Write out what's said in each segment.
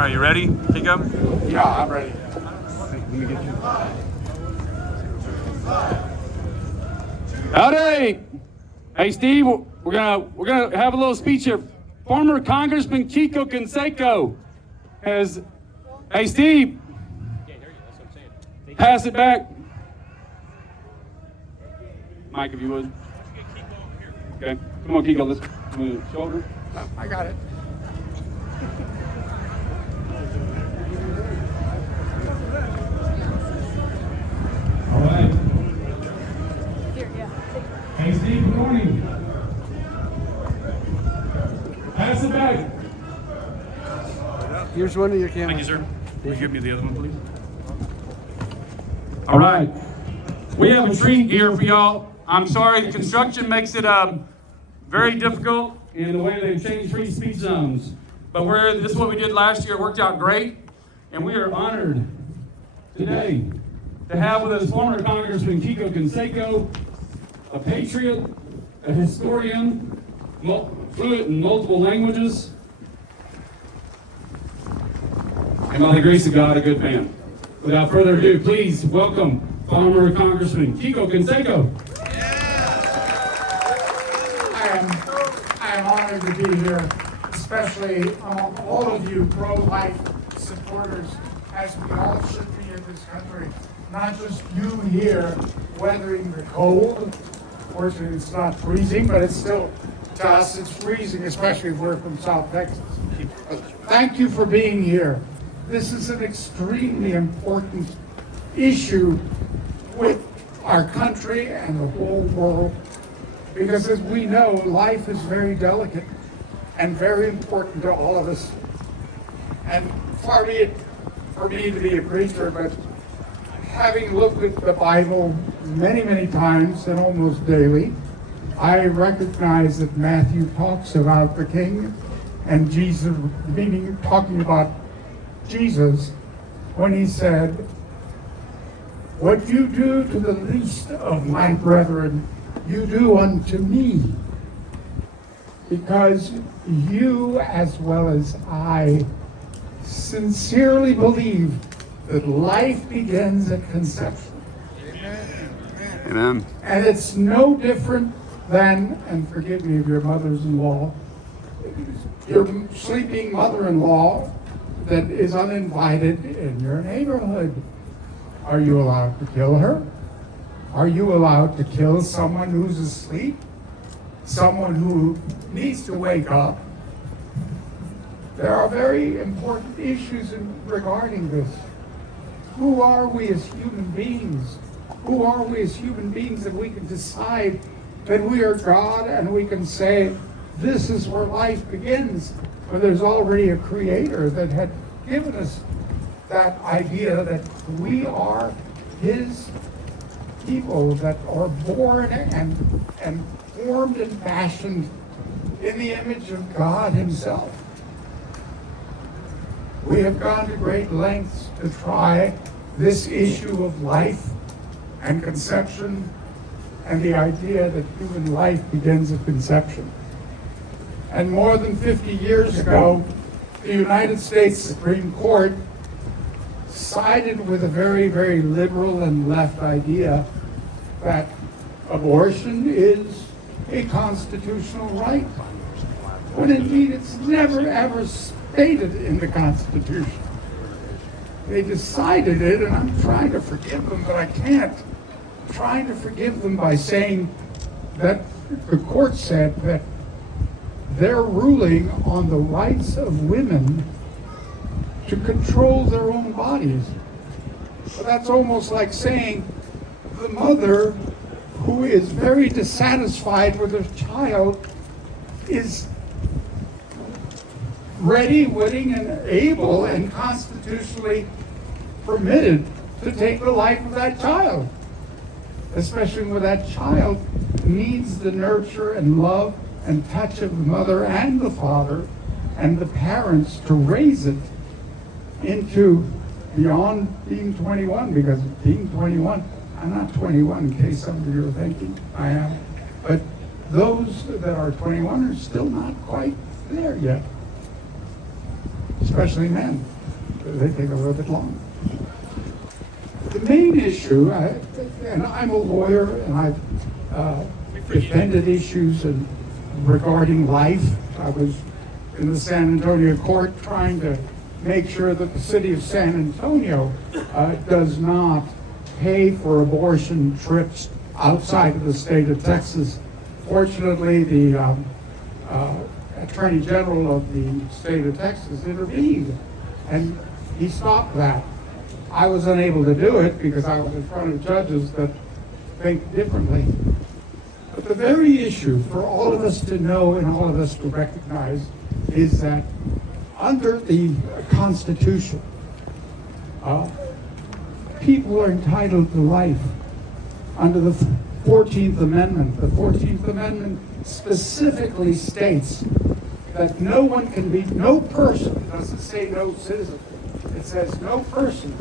right, you ready, Quico? Yeah, I'm ready. Let me get you. Howdy! Hey Steve, we're gonna have a little speech here. Former Congressman Quico Canseco has. Hey Steve, pass it back. Mike, if you would. Okay, come on, Quico. Let's move shoulder. I got it. All right. Hey Steve, good morning. Pass it back. Here's one of your cameras. Thank you, sir. Will you give me the other one, please? All right. We have a treat here for y'all. I'm sorry, construction makes it very difficult in the way they've changed free speech zones. But this is what we did last year. It worked out great. And we are honored today to have with us former Congressman Quico Canseco, a patriot, a historian, fluent in multiple languages, and by the grace of God, a good man. Without further ado, please welcome former Congressman Quico Canseco. I am honored to be here, especially among all of you pro-life supporters, as we all should be in this country. Not just you here weathering the cold. Fortunately, it's not freezing, but it's still, to us, it's freezing, especially if we're from South Texas. Thank you for being here. This is an extremely important issue with our country and the whole world, because as we know, life is very delicate and very important to all of us. And far be it for me to be a preacher, but having looked at the Bible many, many times and almost daily, I recognize that Matthew talks about the king and Jesus, meaning talking about Jesus, when he said, "What you do to the least of my brethren, you do unto me." Because you, as well as I, sincerely believe that life begins at conception. Amen. And it's no different than, and forgive me if your mother's-in-law, your sleeping mother-in-law that is uninvited in your neighborhood. Are you allowed to kill her? Are you allowed to kill someone who's asleep? Someone who needs to wake up? There are very important issues regarding this. Who are we as human beings? Who are we as human beings that we can decide that we are God and we can say, this is where life begins, when there's already a creator that had given us that idea that we are his people that are born and formed and fashioned in the image of God himself. We have gone to great lengths to try this issue of life and conception and the idea that human life begins at conception. And more than 50 years ago, the United States Supreme Court sided with a very, very liberal and left idea that abortion is a constitutional right, when indeed it's never ever stated in the Constitution. They decided it, and I'm trying to forgive them, but I can't. I'm trying to forgive them by saying that the court said that their ruling on the rights of women to control their own bodies. But that's almost like saying the mother who is very dissatisfied with her child is ready, willing, and able and constitutionally permitted to take the life of that child, especially when that child needs the nurture and love and touch of the mother and the father and the parents to raise it into beyond being 21, because being 21, I'm not 21 in case some of you are thinking I am, but those that are 21 are still not quite there yet. especially men. They take a little bit longer. The main issue, and I'm a lawyer, and I've defended issues regarding life. I was in the San Antonio court trying to make sure that the city of San Antonio does not pay for abortion trips outside of the state of Texas. Fortunately, the Attorney General of the state of Texas intervened, and he stopped that. I was unable to do it because I was in front of judges that think differently. But the very issue for all of us to know and all of us to recognize is that under the Constitution, people are entitled to life. Under the 14th Amendment, the 14th Amendment specifically states that no one can be, no person, it doesn't say no citizen, it says no person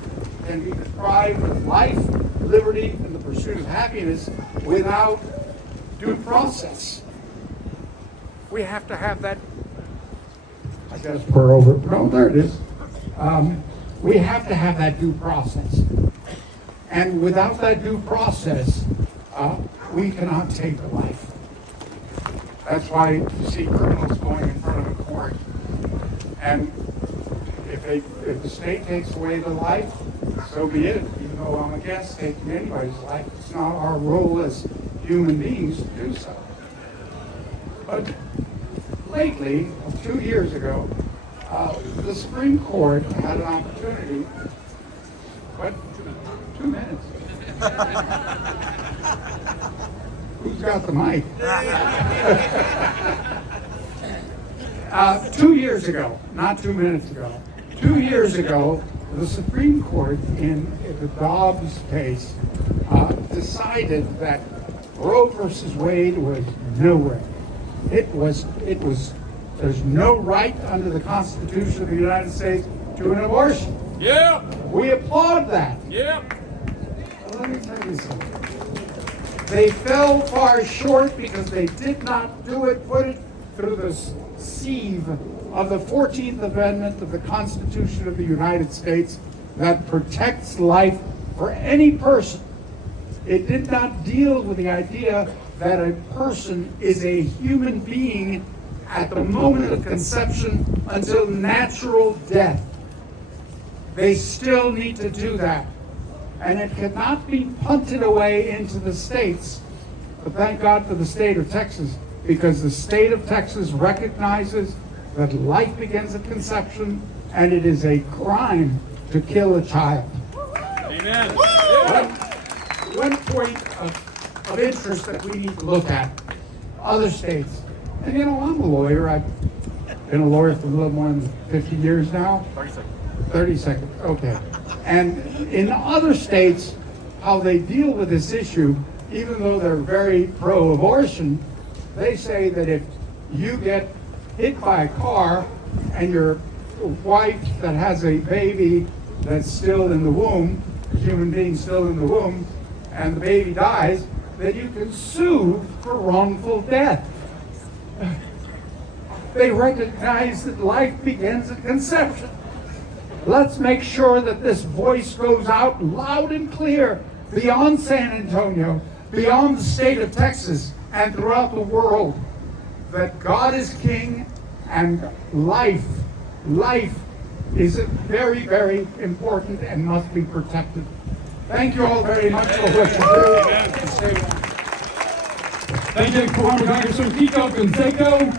can be deprived of life, liberty, and the pursuit of happiness without due process. We have to have that, I guess we're over, no, there it is. We have to have that due process. And without that due process, we cannot take a life. That's why you see criminals going in front of a court. And if the state takes away the life, so be it. Even though I'm against taking anybody's life, it's not our role as human beings to do so. But lately, 2 years ago, the Supreme Court had an opportunity. What? 2 minutes. Who's got the mic? 2 years ago, not 2 minutes ago, 2 years ago, the Supreme Court in the Dobbs case decided that Roe versus Wade was nowhere. There's no right under the Constitution of the United States to an abortion. Yeah. We applaud that. Yeah. Let me tell you something. They fell far short because they did not put it through the sieve of the 14th Amendment of the Constitution of the United States that protects life for any person. It did not deal with the idea that a person is a human being at the moment of conception until natural death. They still need to do that. And it cannot be punted away into the states. But thank God for the state of Texas, because the state of Texas recognizes that life begins at conception, and it is a crime to kill a child. Amen. One point of interest that we need to look at, other states. And you know, I'm a lawyer. I've been a lawyer for a little more than 50 years now. 30 seconds. 30 seconds, okay. And in other states, how they deal with this issue, even though they're very pro-abortion, they say that if you get hit by a car and your wife that has a baby that's still in the womb, a human being still in the womb, and the baby dies, then you can sue for wrongful death. They recognize that life begins at conception. Let's make sure that this voice goes out loud and clear beyond San Antonio, beyond the state of Texas, and throughout the world, that God is king and life is very, very important and must be protected. Thank you all very much for what you do. And stay well. Thank you, former Congressman Quico Canseco.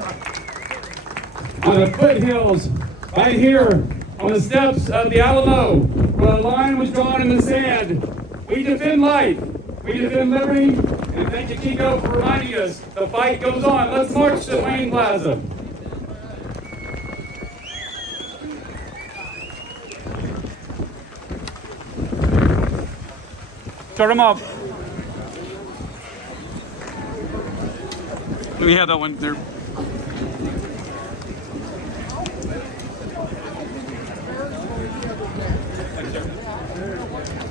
On the foothills, right here, on the steps of the Alamo, where a line was drawn in the sand. We defend life, we defend liberty, and thank you, Quico, for reminding us the fight goes on. Let's march to Alamo Plaza. Start them off. Let me have that one there.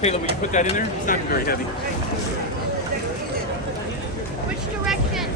Caleb, will you put that in there? It's not very heavy. Which direction?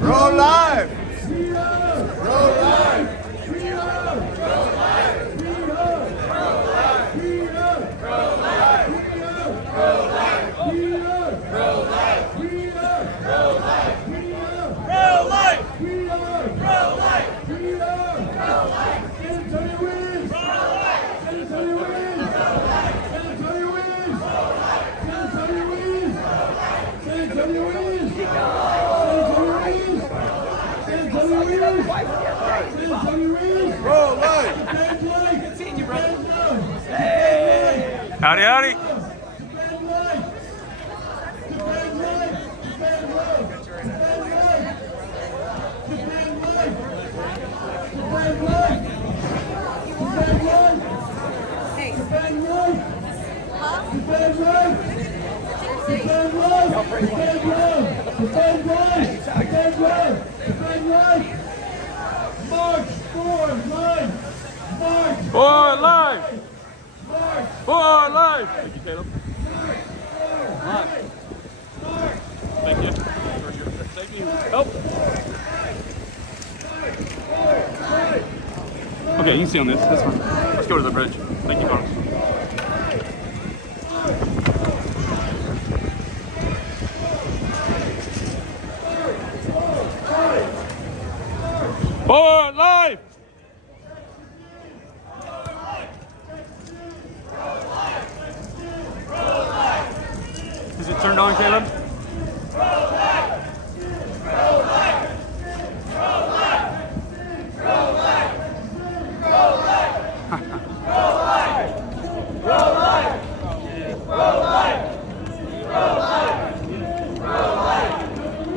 Pro-life! Howdy, howdy. For life! For life! Thank you, Caleb. Thank you. Thank you. Help. Okay, you can see on this. That's fine. Let's go to the bridge. Thank you, Carlos. For life! Is it turned on, Caleb?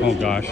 Oh gosh.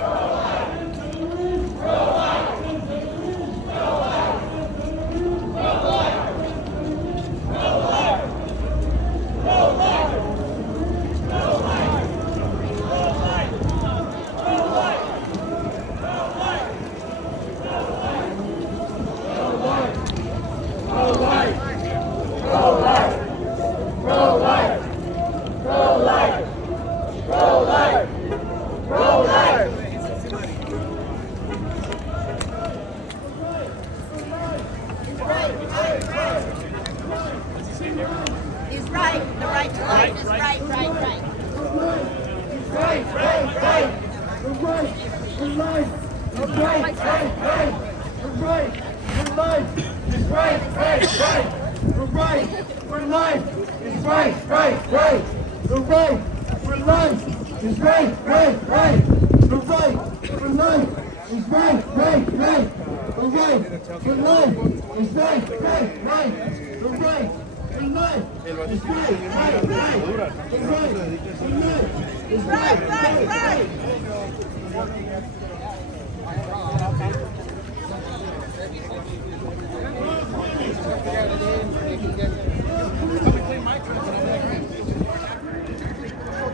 He's right. The right to life is right.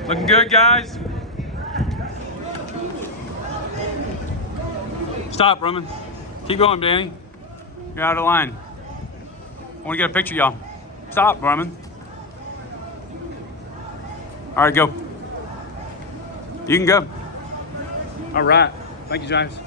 Looking good, guys. Stop, Roman. Keep going, Danny. You're out of line. I want to get a picture, y'all. Stop, Roman. All right, go. You can go. All right. Thank you, Giants.